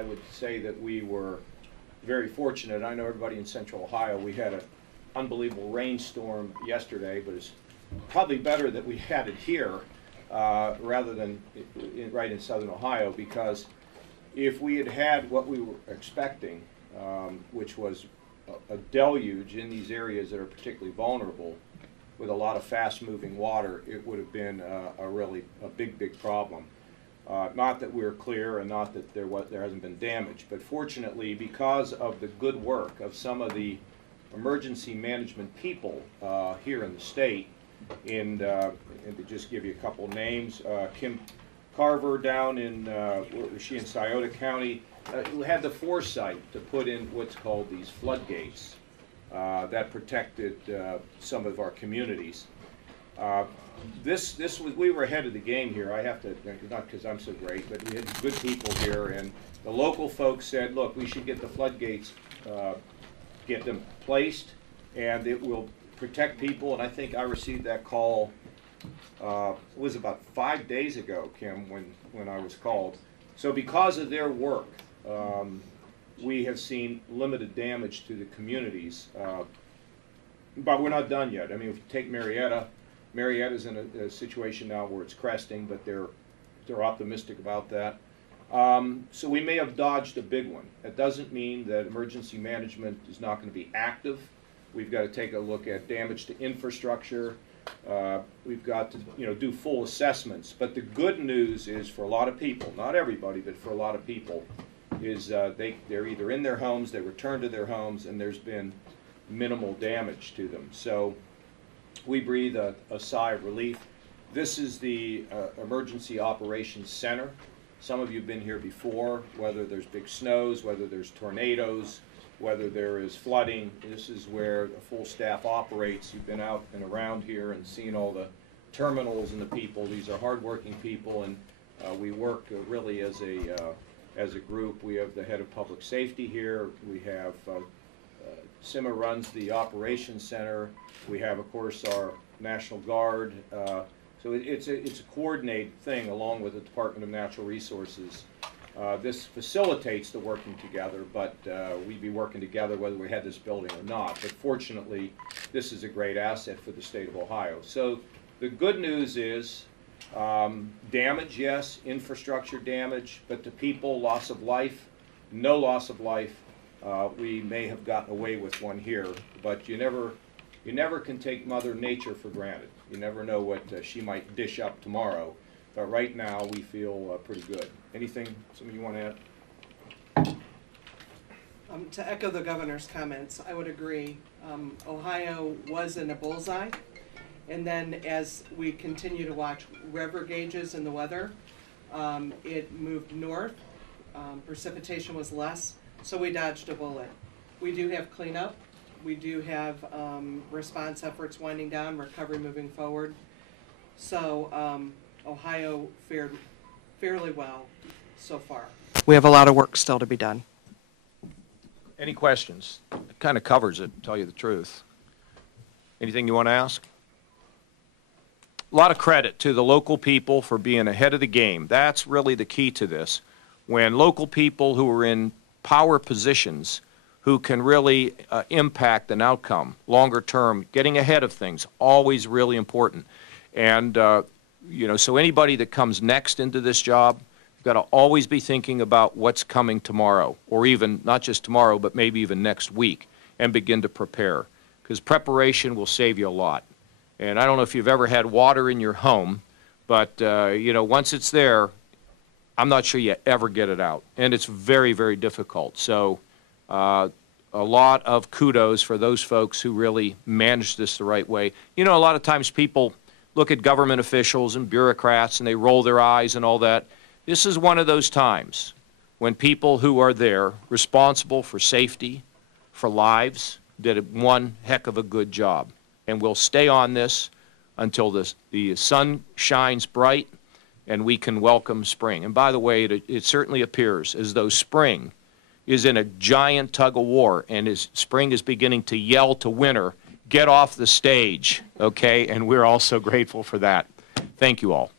I would say that we were very fortunate. I know everybody in Central Ohio, we had an unbelievable rainstorm yesterday, but it's probably better that we had it here rather than right in Southern Ohio, because if we had had what we were expecting, which was a deluge in these areas that are particularly vulnerable with a lot of fast-moving water, it would have been a big problem. Not that we're clear and not that there hasn't been damage, but fortunately, because of the good work of some of the emergency management people here in the state, and to just give you a couple names, Kim Carver down in, was she in Scioto County, who had the foresight to put in what's called these floodgates that protected some of our communities. We were ahead of the game here. I have to, not because I'm so great, but we had good people here, and the local folks said, look, we should get the floodgates, get them placed, and it will protect people. And I think I received that call, it was about 5 days ago, Kim, when I was called. So because of their work, we have seen limited damage to the communities, but we're not done yet. I mean, if you take Marietta's in a situation now where it's cresting, but they're optimistic about that. So we may have dodged a big one. That doesn't mean that emergency management is not going to be active. We've got to take a look at damage to infrastructure. We've got to do full assessments. But the good news is for a lot of people, not everybody, but for a lot of people, is they're either in their homes, they returned to their homes, and there's been minimal damage to them. So we breathe a sigh of relief. This is the Emergency Operations Center. Some of you have been here before, whether there's big snows, whether there's tornadoes, whether there is flooding. This is where a full staff operates. You've been out and around here and seen all the terminals and the people. These are hardworking people, and we work really as a group. We have the head of public safety here. We have Sima runs the operations center. We have, of course, our National Guard. So it's a coordinated thing along with the Department of Natural Resources. This facilitates the working together, but we'd be working together whether we had this building or not. But fortunately, this is a great asset for the state of Ohio. So the good news is damage, yes, infrastructure damage, but to people, loss of life, no loss of life. We may have gotten away with one here, but you never can take Mother Nature for granted. You never know what she might dish up tomorrow. But right now, we feel pretty good. Anything, some of you want to add? To echo the governor's comments, I would agree. Ohio was in a bullseye. And then as we continue to watch river gauges and the weather, it moved north. Precipitation was less, so we dodged a bullet. We do have cleanup. We do have response efforts winding down, recovery moving forward. So Ohio fared fairly well so far. We have a lot of work still to be done. Any questions? It kind of covers it, to tell you the truth. Anything you want to ask? A lot of credit to the local people for being ahead of the game. That's really the key to this. When local people who are in power positions who can really impact an outcome, longer term, getting ahead of things, always really important. And, so anybody that comes next into this job, you've got to always be thinking about what's coming tomorrow, or even not just tomorrow, but maybe even next week, and begin to prepare. Because preparation will save you a lot. And I don't know if you've ever had water in your home, but, once it's there, I'm not sure you ever get it out. And it's very, very difficult. So a lot of kudos for those folks who really managed this the right way. A lot of times people look at government officials and bureaucrats and they roll their eyes and all that. This is one of those times when people who are there responsible for safety, for lives, did one heck of a good job. And we'll stay on this until the sun shines bright and we can welcome spring. And by the way, it certainly appears as though spring is in a giant tug of war, and as spring is beginning to yell to winter, get off the stage, okay? And we're all so grateful for that. Thank you all.